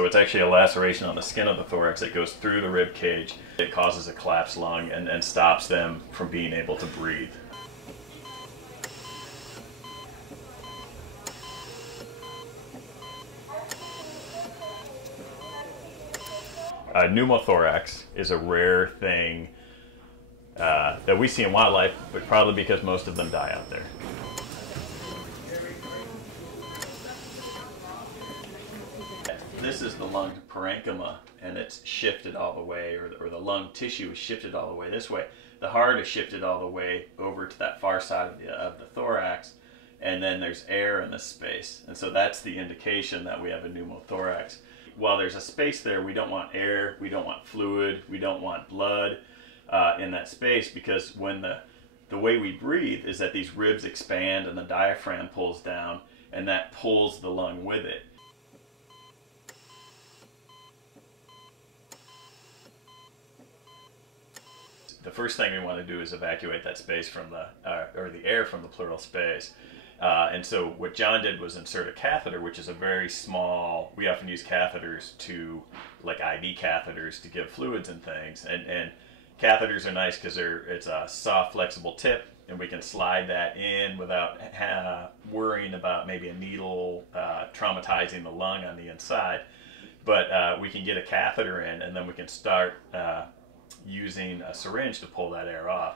So it's actually a laceration on the skin of the thorax that goes through the rib cage. It causes a collapsed lung and stops them from being able to breathe. Pneumothorax is a rare thing that we see in wildlife, but probably because most of them die out there. This is the lung parenchyma, and it's shifted all the way, or the lung tissue is shifted all the way this way. The heart is shifted all the way over to that far side of the thorax, and then there's air in this space. And so that's the indication that we have a pneumothorax. While there's a space there, we don't want air, we don't want fluid, we don't want blood in that space, because when the way we breathe is that these ribs expand and the diaphragm pulls down, and that pulls the lung with it. The first thing we want to do is evacuate that space from the air from the pleural space. And so what John did was insert a catheter, which is a very small, we often use catheters like IV catheters to give fluids and things. And catheters are nice because it's a soft, flexible tip, and we can slide that in without worrying about maybe a needle traumatizing the lung on the inside. But we can get a catheter in, and then we can start using a syringe to pull that air off.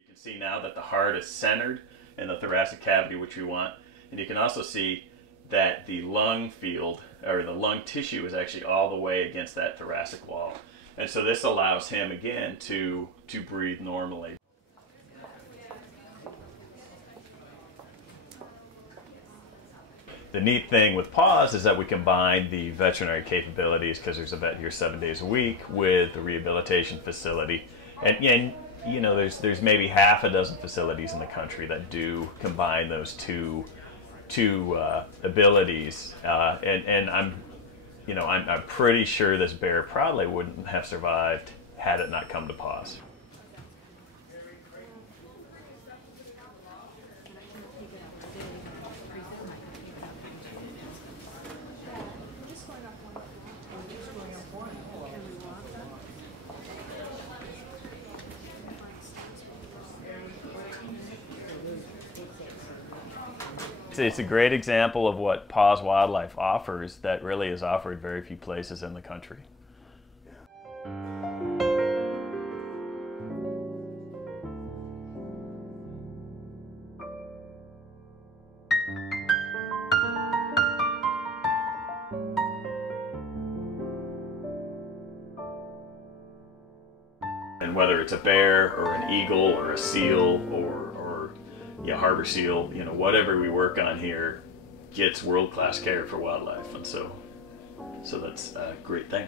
You can see now that the heart is centered in the thoracic cavity, which we want, and you can also see that the lung field, or the lung tissue, is actually all the way against that thoracic wall. And so this allows him again to breathe normally. The neat thing with PAWS is that we combine the veterinary capabilities, because there's a vet here 7 days a week, with the rehabilitation facility. And you know, there's maybe half a dozen facilities in the country that do combine those two abilities. And I'm pretty sure this bear probably wouldn't have survived had it not come to PAWS. It's a great example of what PAWS Wildlife offers that really is offered very few places in the country. And whether it's a bear or an eagle or a seal or harbor seal, whatever we work on here gets world-class care for wildlife, and so that's a great thing.